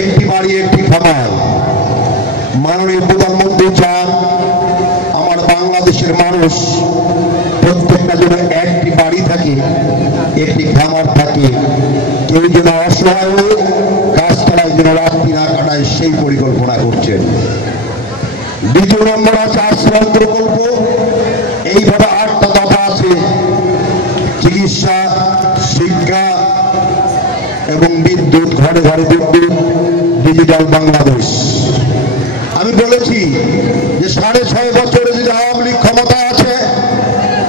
একটি বাড়ি একটি খামার। মাননীয় প্রধানমন্ত্রী চান আমার বাংলাদেশের মানুষ প্রত্যেকটা যেন একটি বাড়ি থাকে, একটি খামার থাকে, কেউ যেন অসহায় হয়ে গাছতলায় যেন রাত্রি না কাটায় সেই পরিকল্পনা করছেন। দ্বিতীয় নম্বর আছে আশ্রয় প্রকল্প। এইভাবে 8টা দফা আছে: চিকিৎসা, শিক্ষা এবং বিদ্যুৎ, ঘরে ঘরে বিদ্যুৎ, ডিজিটাল বাংলাদেশ। আমি বলেছি যে 6.5 বছরে যদি আওয়ামী লীগ ক্ষমতা আছে,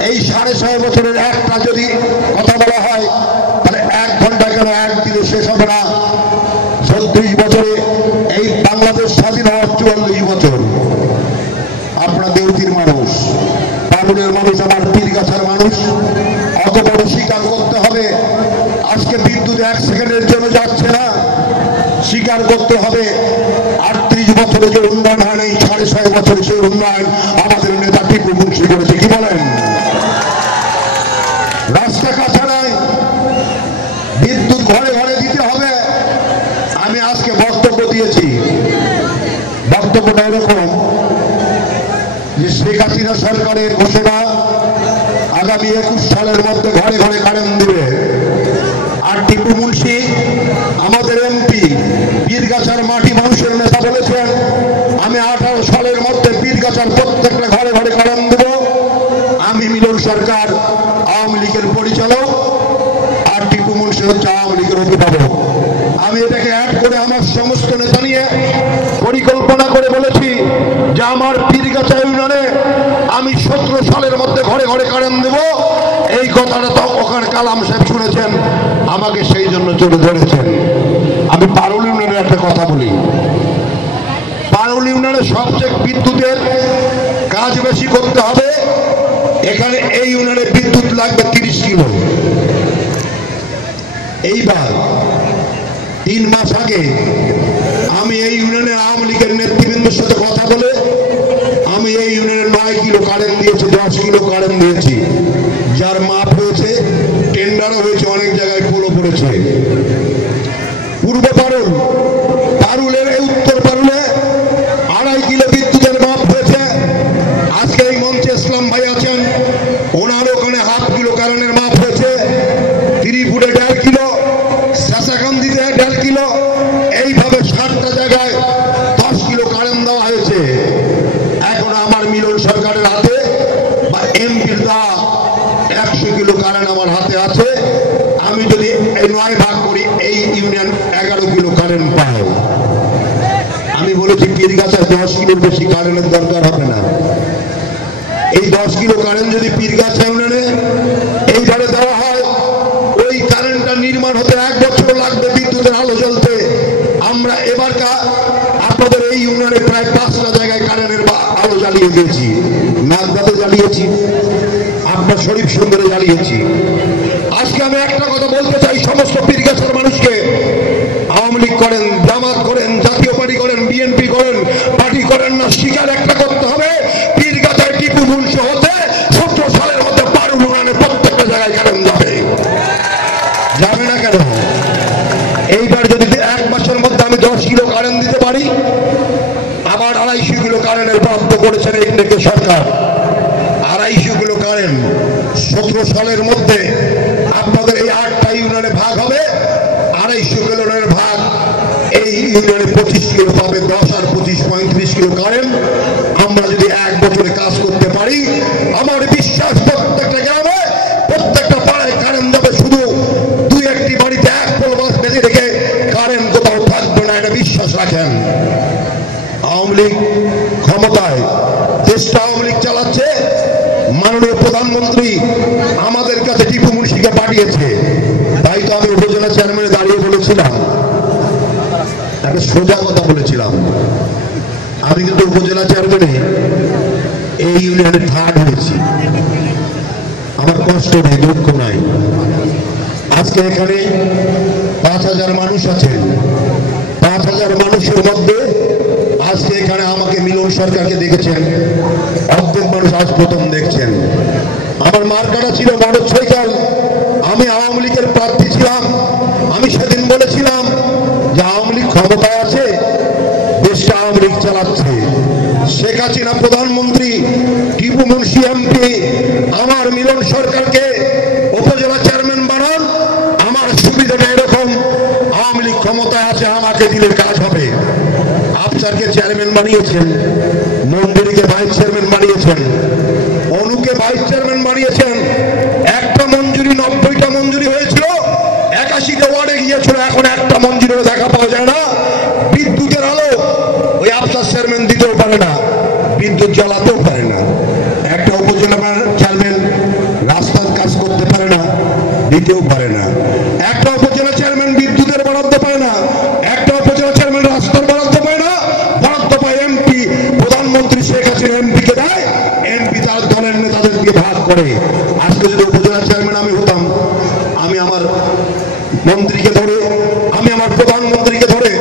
এই 6.5 বছরের একটা যদি কথা বলা হয় তাহলে 1 ঘন্টা কেন একদিনে শেষ হবে না। 36 বছরে এই বাংলাদেশ স্বাধীন হওয়ার 44 বছর। আপনারা দেউতির মানুষ, পালুরের মানুষ, আমার পীরগাছার মানুষ, অত বড় স্বীকার করতে হবে। আজকে বিদ্যুৎ 1 সেকেন্ডের জন্য যাচ্ছে না। স্বীকার করতে হবে 38 বছরে যে উন্নয়ন হয় নাই, 6.5 বছরে সেই উন্নয়ন আমাদের নেতা টিপু মুন্সি করেছে। কি বলেন? রাস্তা কাঁচা নাই, বিদ্যুৎ ঘরে ঘরে দিতে হবে। আমি আজকে বক্তব্য দিয়েছি, বক্তব্যটা এরকম যে শেখ হাসিনা সরকারের ঘোষণা আগামী 21 সালের মধ্যে ঘরে ঘরে কারেন্ট দেবে। আর টিপু মুন্সি আমাদের এমপি, পীরগাছার মাটি মানুষের নেতা, বলেছেন আমি 18 সালের মধ্যে পীরগাছার প্রত্যেকটা ঘরে ঘরে কারেন্ট দেব। আমি মিলন সরকার আওয়ামী লীগের পরিচালক, আর টিপু মুন্সি হচ্ছে আওয়ামী লীগের অভিভাবক। আমি এটাকে অ্যাড করে আমার সমস্ত নেতা নিয়ে পরিকল্পনা করে বলেছি যে আমার পীরগাছা ইউনিয়নে আমি 17 সালের মধ্যে ঘরে ঘরে কারেন্ট দেব। এই কথাটা তো ওখানে কালাম সাহেব শুনেছেন, আমাকে সেই জন্য চলে ধরেছেন। আমি পারুল ইউনিয়নের একটা কথা বলি। পারুল ইউনিয়নে সবচেয়ে বিদ্যুতের কাজ বেশি করতে হবে। এখানে এই ইউনিয়নে বিদ্যুৎ লাগবে 30 কিলো। এইবার 3 মাস আগে আমি এই ইউনিয়নের আওয়ামী লীগের নেতৃবৃন্দের সাথে কথা বলে আমি এই ইউনিয়নের 9 কিলো কারেন্ট দিয়েছি, 10 কিলো কারেন্ট দিয়েছি। যার মাপ হয়েছে, টেন্ডারও হয়েছে, অনেক জায়গায় পোলো পড়েছে। পূর্ব পারুল, পারুলের উত্তর পারুলে 2.5 কিলো বিদ্যুতের মাপ হয়েছে। আজকে এই মঞ্চে ইসলাম ভাই আছেন, ওনার ওখানে 1/2 কিলো কারেন্টের মাপ হয়েছে। ত্রিপুরে 1.5 কিলো, শাসাকান্দিতে 1.5 কিলো, এইভাবে 7টা জায়গায় 10 কিলো কারেন্ট দেওয়া হয়েছে। এখন আমার মিলন সরকারের হাতে বা এমপির দেওয়া 100 কিলো কারেন্ট আমার হাতে আছে। আমি যদি 9 ভাগ করি, এই ইউনিয়ন 11 কিলো কারেন্ট পায়। আমি বলেছি পীরগাছায় 10 কিলোর বেশি কারেন্টের দরকার হবে না। এই 10 কিলো কারেন্ট যদি পীরগাছা ইউনিয়নে এইভাবে দেওয়া হয়, ওই কারেন্টটা নির্মাণ হতে 1 বছর লাগবে বিদ্যুতের আলো জ্বলতে। আমরা এবারকার আপনাদের এই ইউনিয়নে প্রায় 5টা জায়গায় কারেন্টের আলো জ্বালিয়ে দিয়েছি। নাগদাতে জ্বালিয়েছি, আপনার শরীফ সুন্দরে জ্বালিয়েছি। আজকে আমি একটা কথা বলতে চাই সমস্ত পীরগাছার মানুষকে, আওয়ামী লীগ করেন, জামাত করেন, জাতীয় পার্টি করেন, বিএনপি করেন, পার্টি করেন না, স্বীকার একটা করতে হবে পীরগাছায় টিপু মুন্সি হতে 17 সালের মধ্যে পারুল ইউনিয়নে প্রত্যেকটা জায়গায় কারেন্ট যাবে। যাবে না কেন? এইবার যদি 1 মাসের মধ্যে আমি 10 কিলো কারেন্ট দিতে পারি, আবার 250 কিলো কারেন্টের প্রাপ্ত করেছেন এই সরকার। 250 কিলো কারেন্ট 17 সালের মধ্যে আপনাদের এই 8টা ইউনিয়নে ভাগ হবে। 250 কিলোর ভাগ এই ইউনিয়নে 25 কিলো পাবে। 10 আর 25 35 কিলো কারেন্ট আমরা যদি 1 বছরে কাজ করতে পারি, আমার বিশ্বাস প্রত্যেকটা গ্রামে, প্রত্যেকটা পাড়ায় কারেন্ট যাবে। শুধু 2-1টি বাড়িতে 1 পোল বাস বেঁধে রেখে কারেন্ট কোথাও থাকবে না, এটা বিশ্বাস রাখেন। আওয়ামী লীগ ক্ষমতায়, দেশটা আওয়ামী লীগ চালাচ্ছে। মাননীয় প্রধানমন্ত্রী আমাদের কাছে টিপু মুন্সিকে পাঠিয়েছে। তাই তো আমি উপজেলা চেয়ারম্যানে দাঁড়িয়ে বলেছিলাম, একটা সোজা কথা বলেছিলাম। আমি কিন্তু উপজেলা চেয়ারম্যানে এই ইউনিয়নে 3rd হয়েছি। আমার কষ্ট নেই, দুঃখ নাই। আজকে এখানে 5000 মানুষ আছেন। 5000 মানুষের মধ্যে আজকে এখানে আমাকে মিলন সরকারকে দেখেছেন, অর্ধেক মানুষ আজ প্রথম দেখছেন। আমার মার্কাটা ছিল মোটর সাইকেল। আমি আওয়ামী লীগের প্রার্থী ছিলাম। আমি সেদিন বলেছিলাম যে ক্ষমতায় আছে, দেশটা আওয়ামী লীগ চালাচ্ছে। শেখ হাসিনা প্রধানমন্ত্রী, টিপু মুন্সি এমপি, আমার মিলন সরকারকে উপজেলা চেয়ারম্যান বানান। আমার সুবিধাটা এরকম, আওয়ামী লীগ ক্ষমতায় আছে, আমাকে দিলে কাজ হবে। আফসারকে চেয়ারম্যান বানিয়েছেন, মন্দিরকে ভাইস চেয়ারম্যান বানিয়েছেন, অনুকে ভাইস চেয়ারম্যান বানিয়েছেন। একটা মঞ্জুরি 90টা মঞ্জুরি হয়েছিল, 81টা ওয়ার্ডে গিয়েছিল, এখন একটা মঞ্জুরিও দেখা পাওয়া যায় না। বিদ্যুতের আলো ওই আফসার চেয়ারম্যান দিতেও পারে না, বিদ্যুৎ জ্বালাতেও পারে না। একটা উপজেলা চেয়ারম্যান রাস্তার কাজ করতে পারে না, দিতেও পারে না। একটা উপজেলা চেয়ারম্যান বিদ্যুতের বরাদ্দ পায় না, একটা উপজেলা চেয়ারম্যান রাস্তার বরাদ্দ পায় না। বরাদ্দ পায় এমপি, প্রধানমন্ত্রী শেখ হাসিনা এমপিকে দেয়, এমপি তার দলের নেতাদের দিয়ে ভাগ করে। আজকে যদি উপজেলা চেয়ারম্যান আমি হতাম, আমি আমার মন্ত্রীকে ধরে, আমি আমার প্রধানমন্ত্রীকে ধরে,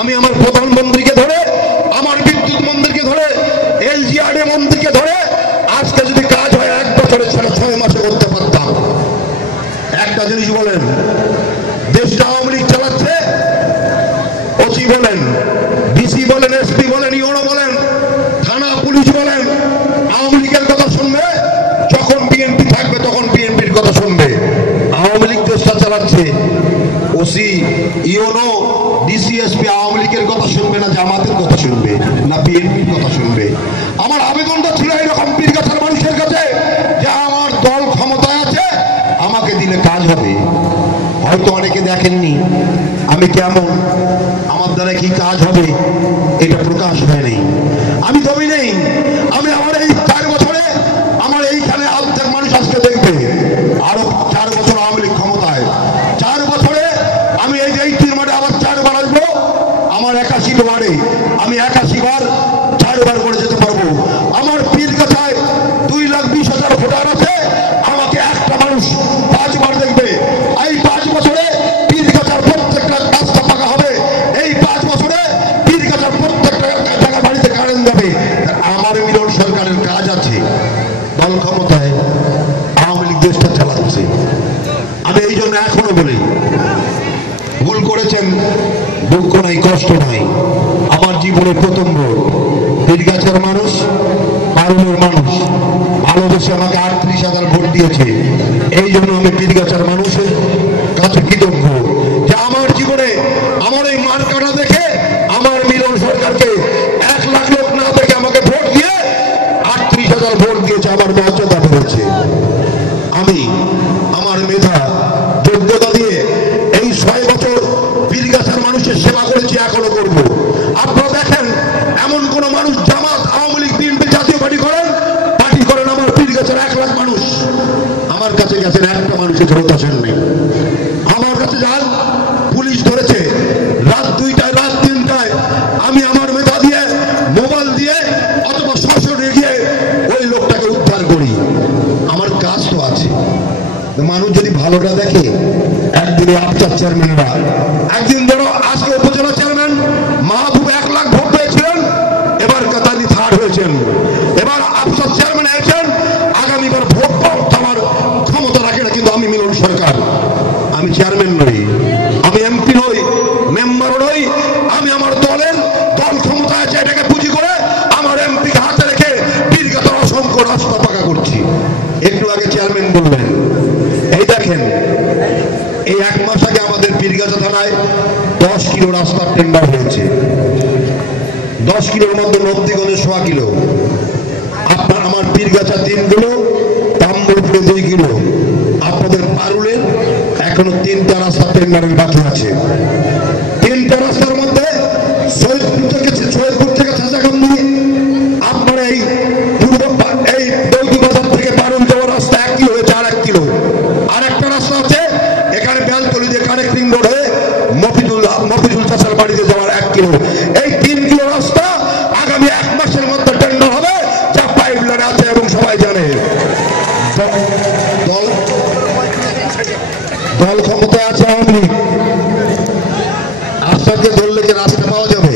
আমি আমার প্রধানমন্ত্রীকে ধরে, আমার বিদ্যুৎ মন্ত্রীকে ধরে, এলজিআরডি মন্ত্রীকে ধরে, আজকে যদি কাজ হয় 1 বছরে 6 মাসে করতে পারতাম। একটা জিনিস বলেন, দেশটা আওয়ামী লীগ চালাচ্ছে, ওসি বলেন, ডিসি বলেন, এসপি বলেন, ইওনো বলেন, থানা পুলিশ বলেন, আওয়ামী লীগের কথা শুনবে। যখন বিএনপি থাকবে তখন বিএনপির কথা শুনবে। আওয়ামী লীগ দেশটা চালাচ্ছে, OC, YONO, DC, SP Awami লীগের কথা শুনবে না, জামাতের কথা শুনবে না, বিএনপির কথা শুনবে। আমার আবেদনটা ছিল এরকম পীরগাছার মানুষের কাছে, যে আমার দল ক্ষমতায় আছে, আমাকে দিলে কাজ হবে। হয়তো অনেকে দেখেননি আমি কেমন, আমার দ্বারা কি কাজ হবে এটা প্রকাশ হয়নি। আমি দমি নেই, আমি আমার এই 4 বছরে আমার এইখানে অর্ধেক মানুষ আজকে দেখবে। আরো 4 বছর আওয়ামী লীগ ক্ষমতায়, 4 বছরে আমি এই যে 3 মাঠে আবার 4 বার আসবো। আমার 81 ওয়ার্ডে আমি 81 বার 4 বার করে যেতে পারবো। আমার পীরগাছায় 2,20,000 ভোটার আছে, আমাকে একটা মানুষ 5 বার দেখবে। এই 5 বছরে পীরগাছার প্রত্যেকটা রাস্তা পাকা হবে, এই 5 বছরে পীরগাছার প্রত্যেকটা জায়গা বাড়িতে কারেন্ট যাবে। আমার মিলন সরকারের কাজ আছে, দল ক্ষমতায়, আওয়ামী লীগ দেশটা চালাচ্ছে। আমি এই জন্য এখনো বলি, ভুল করেছেন, দুঃখ নাই, কষ্ট নাই। আমার জীবনের প্রথম ভোট, পীরগাছার মানুষ, পারুলের মানুষ ভালোবেসে আমাকে 38,000 ভোট দিয়েছে। এই জন্য আমি পীরগাছার মানুষের কাছে কৃতজ্ঞ, যে আমার জীবনে আমার এই মার্কাটা দেখে, আমার মিলন সরকারকে 1 লাখ লোক না দেখে আমাকে ভোট দিয়ে 38,000 ভোট দিয়েছে, আমার মর্যাদা বেড়েছে। আমি আমার মেধা যোগ্যতা দিয়ে এই 6 বছর পীরগাছার মানুষের সেবা করেছি, এখনো করব। আপনারা দেখেন, এমন কোন মানুষ জামাত, আওয়ামী লীগ, বিএনপি, জাতীয় পার্টি করেন, আমার পীরগাছার 1 লাখ মানুষ আমার কাছে গেছেন, একটা মানুষের ফেরত আসেন নেই। আমার কাছে যান, পুলিশ ধরেছে রাত 2টায়, রাত 3টায়, আমি আমার মেধা দিয়ে, মোবাইল দিয়ে অথবা সশরীরে গিয়ে ওই লোকটাকে উদ্ধার করি। আমার কাজ তো আছে। মানুষ যদি ভালোটা দেখে, একদিনে আফসার চেয়ারম্যানরা, একদিন ধরো আজকে উপজেলা চেয়ারম্যান মাহবুব 1 লাখ ভোট পেয়েছিলেন, এবার কাতারি 3rd হয়েছেন, এবার আফসার চেয়ারম্যান হয়েছেন। আগামীবার ভোট আমার ক্ষমতা রাখে না, কিন্তু আমি মিলন সরকার, আমি চেয়ারম্যান নই, আমি এমপি নই, মেম্বার নই, আমি আমার দলের দল ক্ষমতায় আছে এটাকে পুঁজি করে আমার এমপিকে হাতে রেখে পীরগাছার অসংখ্য রাস্তা পাকা করছি। একটু আগে চেয়ারম্যান বললেন, এই দেখেন, এই 1 মাস আগে আমাদের পীরগাছা থানায় 10 কিলো রাস্তার টেন্ডার হয়েছে। 10 কিলোর মধ্যে নবদ্বীপে 1.25 কিলো, আপনার আমার পীরগাছা 3 কিলো, তাম্বুলপুরে 2 কিলো, আপনাদের পারুলের এখনো 3টা রাস্তা টেন্ডারের বাকি আছে। 3টা রাস্তার মধ্যে সৈয়দপুর থেকে চাচাকান্দি, আপনার এই দৌদি বাজার থেকে পারুল যাওয়ার রাস্তা 1 কিলো হয়েছে, আর 1 কিলো। আর একটা রাস্তা আছে এখানে বেলতলি দিয়ে কানেক্টিং রোড হয়ে মফিজুল চাচার বাড়িতে যাওয়ার 1 কিলো। এই 3 কিলো রাস্তা আগামী 1 মাসের মধ্যে টেন্ডার হবে, যা পাইপলাইন আছে এবং সবাই জানে। দল ক্ষমতায় আছে আওয়ামী লীগ, আফসারকে ধরলে কি রাস্তা পাওয়া যাবে?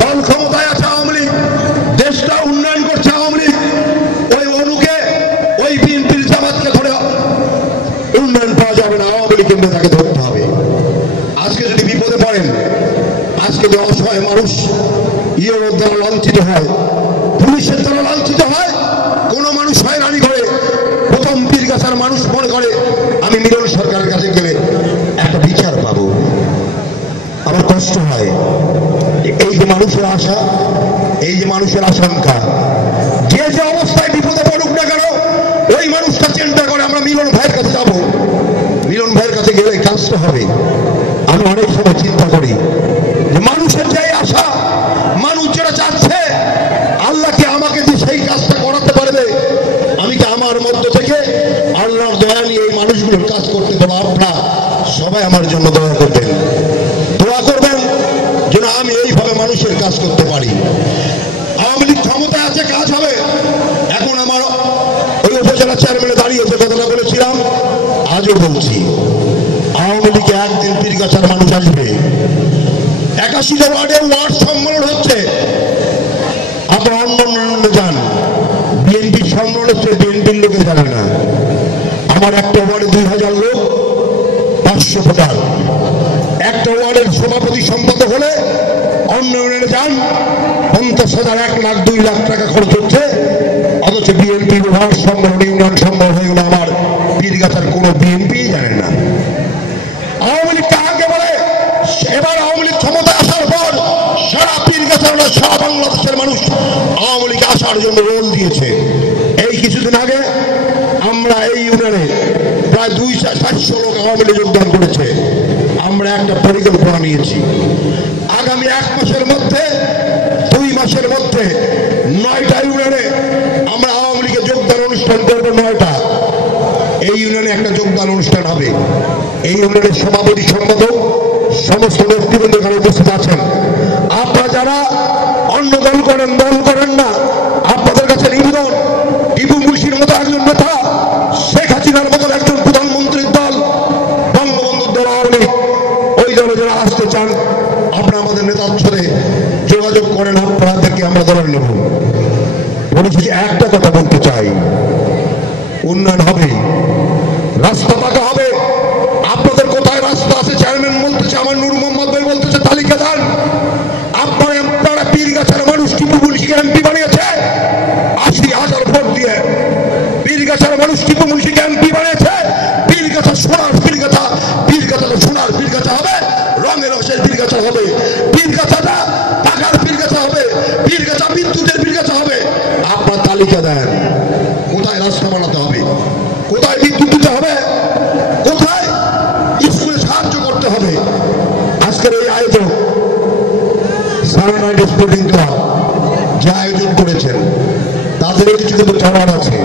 দল ক্ষমতায় আছে আওয়ামী লীগ, দেশটা উন্নয়ন করছে আওয়ামী লীগ, ওই অনুকে, ওই বিএনপির জামাতকে ধরে উন্নয়ন পাওয়া যাবে না, আওয়ামী লীগকে জন্য তাকে ধরতে হবে। আজকে যদি বিপদে পড়েন, আজকে যে অসহায় মানুষ ইয়ের দ্বারা লাঞ্ছিত হয়, পুলিশের দ্বারা লাঞ্ছিত হয়, কোনো মানুষ হয়রানি করে, প্রথম পীরগাছার মানুষ মনে করে আমি মিলন সরকারের কাছে গেলে একটা বিচার পাবো। আমার কষ্ট হয়। এই যে মানুষের আশা, এই যে মানুষের আশঙ্কা, যে যে অবস্থায় বিপদে পড়ুক না কেন, ওই মানুষটা চিন্তা করে আমরা মিলন ভাইয়ের কাছে যাব, মিলন ভাইয়ের কাছে গেলে কাজটা হবে। আমি অনেক সময় চিন্তা করি যে মানুষের যে আশা, মানুষ যেটা চাচ্ছে, আল্লাহকে আমাকে যে সেই কাজটা করাতে পারবে, আমি কি আমার মধ্য থেকে আল্লাহর দয়া নিয়ে এই মানুষগুলোর কাজ করতে পারবো? আপনারা সবাই আমার জন্য দয়া করবেন, দোয়া করবেন যেন আমি এইভাবে মানুষের কাজ করতে পারি। আওয়ামী লীগ ক্ষমতায় আছে, কাজ হবে। এখন আমার ওই উপজেলা চেয়ারম্যানে দাঁড়িয়ে যে কথাটা বলেছিলাম, আজও বলছি, আওয়ামী লীগে একদিন পীরগাছার মানুষ আসবে। 81 ওয়ার্ডে ওয়ার্ড সম্মেলন হচ্ছে, আপনার অন্য যান, বিএনপির সম্মেলন হচ্ছে, বিএনপির লোকে যাবে না। আমার একটা ওয়ার্ডে 2000 লোক, 500 ভোটার। একটা ওয়ার্ডের সভাপতি সম্পাদক হলে অন্য ইউনিয়নে যান, 50,000, 1 লাখ, 2 লাখ টাকা খরচ হচ্ছে। অথচ বিএনপির ওয়ার্ড সম্মেলন, ইউনিয়ন সম্মেলন হয়ে গেল, আমার পীরগাছার কোনো বিএনপি জানেন না। আওয়ামী লীগকে আগে বলে, এবার আওয়ামী লীগ ক্ষমতায় আসার পর সারা পীরগাছার, সারা বাংলাদেশের মানুষ আওয়ামী লীগ আসার জন্য রোল দিয়েছে। এই কিছুদিন আগে আমরা এই ইউনিয়নে প্রায় 200-400 লোক আওয়ামী লীগে যোগদান করেছে। আমরা একটা পরিকল্পনা নিয়েছি, আগামী 1 মাসের মধ্যে, 2 মাসের মধ্যে 9টা ইউনিয়নে আমরা আওয়ামী লীগে যোগদান অনুষ্ঠান করবো। 9টা এই ইউনিয়নে একটা যোগদান অনুষ্ঠান হবে। এই ইউনিয়নের সভাপতি সম্পাদক সমস্ত নেতৃবৃন্দ এখানে উপস্থিত আছেন। আপনারা যারা অন্য দল করেন না, আপনাদের কাছে নিবেদন, টিপু মুর্শির মতো একজন নেতা, শেখ হাসিনার মতো একজন প্রধানমন্ত্রীর দল, বঙ্গবন্ধুর দল আওয়ামী লীগ, ওই দলে যারা আসতে চান, আপনারা আমাদের নেতার সাথে যোগাযোগ করেন, আপনাদেরকে আমরা দলে নেব। বলেছি যে একটা কথা বলতে চাই, উন্নয়ন হবে, রাস্তা পাকা হবে। আপনাদের কোথায় রাস্তা আছে? চেয়ারম্যান বলতেছে, আমার নূর মোহাম্মদ ভাই বলতেছে তালিকা দেন। আপনারা পীরগাছার মানুষ টিপু মুন্সিকে এমপি বানিয়েছে 80,000 ভোট দিয়ে। পীরগাছার মানুষ টিপু মুন্সিকে এমপি বানিয়েছে। পীরগাছা সোনার পীরগাছা, পীরগাছা সোনার পীরগাছা হবে, রঙের রসের পীরগাছা হবে, পীরগাছাটা টাকার পীরগাছা হবে, পীরগাছা বিদ্যুতের পীরগাছা হবে। আপনার তালিকা দেন, কোথায় রাস্তা বানাতে হবে, কোথায় বিদ্যুৎ দিতে হবে, কোথায় স্কুলে সাহায্য করতে হবে। আজকের এই আয়োজন সারানাইট স্পোর্টিং ক্লাব যে আয়োজন করেছেন, তাদেরও কিছু কিন্তু চাওয়ার আছে।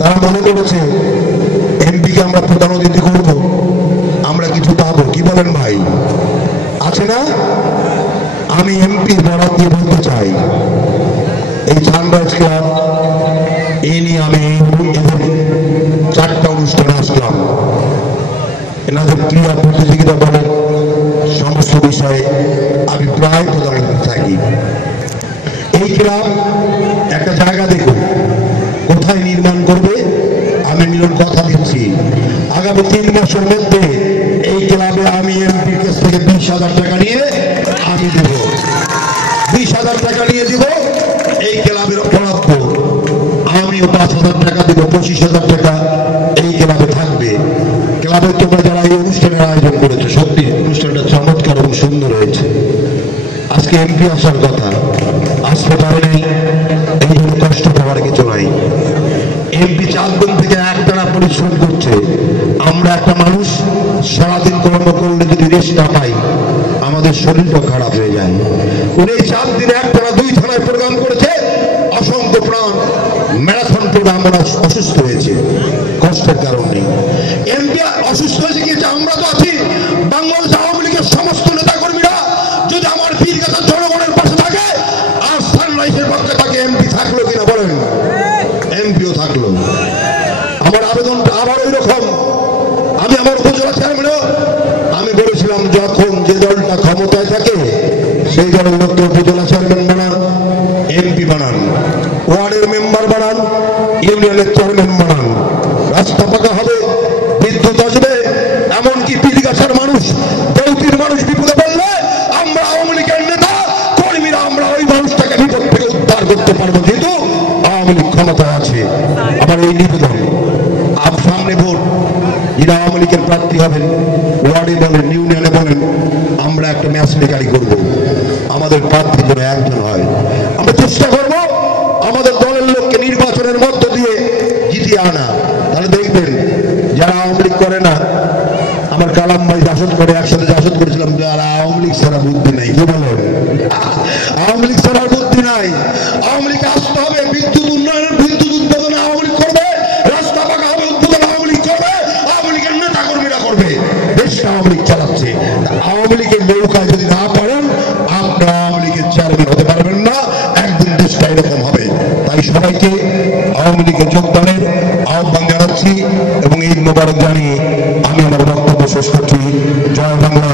তারা মনে করেছে এমপিকে আমরা প্রধান অতিথি করব, আমরা কিছু পাবো। কি বলেন ভাই? আছে না? আমি এমপির বরাদ দিয়ে বলতে চাই, এই সানরাইজ ক্লাব এই নিয়ে আমি 4টা অনুষ্ঠানে আসলাম। এনাদের ক্রীড়া প্রতিযোগিতা বলেন, সমস্ত বিষয়ে আমি প্রায় প্রদান থাকি। এই ক্লাব একটা জায়গা দেখুন, কোথায় নির্মাণ করবে, আমি মিলন কথা দিচ্ছি, আগামী 3 মাসের মধ্যে এই ক্লাবে আমি এমপির কাছ থেকে 20,000 টাকা নিয়ে আমি দেব। 20,000 টাকা নিয়ে দিব, এই ক্লাবের বরাদ্দ। আমিও 5,000 টাকা দিব, 25,000 টাকা এই ক্লাবে থাকবে। ক্লাবে তোমরা যারা এই অনুষ্ঠানের আয়োজন করেছে, সত্যি অনুষ্ঠানটা চমৎকার এবং সুন্দর হয়েছে। আজকে এমপি আসার কথা, আসতে পারেনি, এই জন্য কষ্ট পাওয়ার কিছু নাই। এমপি 4 দিন থেকে একটানা পরিশ্রম করছে। আমরা একটা মানুষ সারাদিন কর্ম করলে যদি রেস্ট না পাই, আমাদের শরীরটা খারাপ হয়ে যায়। উনি 4 দিনে একটানা 2 থানায় প্রোগ্রাম করেছে, অসংখ্য প্রাণ ম্যারাথন প্রোগ্রাম অসুস্থ হয়েছে, কষ্টের কারণে। এমপি অসুস্থ হয়েছে কি? আমরা তো আছি। বাংলাদেশ আওয়ামী লীগের সমস্ত নেতা কর্মীরা যদি আমার পীরগাছার জনগণের পাশে থাকে আর সানরাইজের পক্ষে থাকে, এমপি থাকলো কিনা বলেন? এমপিও থাকলো। আমার আবেদনটা আবার ওই রকম। আমি আমার উপজেলা চেয়ারম্যানও আমি বলেছিলাম, যখন যে দলটা ক্ষমতায় থাকে সেই দলের লোককে উপজেলা চেয়ারম্যান বানান, এমপি বানান, ওয়ার্ডের মেম্বার বানান, ইউনিয়নের চেয়ারম্যান বানান। রাস্তা পাকা হবে, বিদ্যুৎ আসবে, এমনকি লীগের প্রার্থী হবেন, ওয়ার্ডে বলেন, ইউনিয়নে বলেন, আমরা একটা ম্যাচ মেকারি করব, আমাদের প্রার্থী যেন একজন হয়। আমরা চেষ্টা করব আমাদের দলের লোককে নির্বাচনের মধ্য দিয়ে জিতিয়ে আনা। তাহলে দেখবেন যারা আওয়ামী লীগ করে না, আমার কালাম ভাই জাসদ করে, একসাথে জাসদ করেছিলাম, যারা আওয়ামী লীগ ছাড়া বুদ্ধি নাই। কি বলেন? আওয়ামী লীগ ছাড়া বুদ্ধি নাই। আওয়ামী লীগ আসতে হবে, বিদ্যুৎ উন্নয়নের বিদ্যুৎ উৎপাদন আওয়ামী লীগ করবে, রাস্তা পাকা হবে উদ্বোধন আওয়ামী লীগ করবে, আওয়ামী লীগের নেতা কর্মীরা করবে। দেশটা আওয়ামী লীগ চালাচ্ছে। আওয়ামী লীগের নৌকায় যদি না পারেন, আপনারা আওয়ামী লীগের চেয়ারম্যান হতে পারবেন না। একদিন দেশটা এরকম হবে। তাই সবাইকে আওয়ামী লীগের যোগদানের আহ্বান জানাচ্ছি এবং ঈদ মোবারক জানিয়ে আমি আমার বক্তব্য শেষ করছি। জয় বাংলা।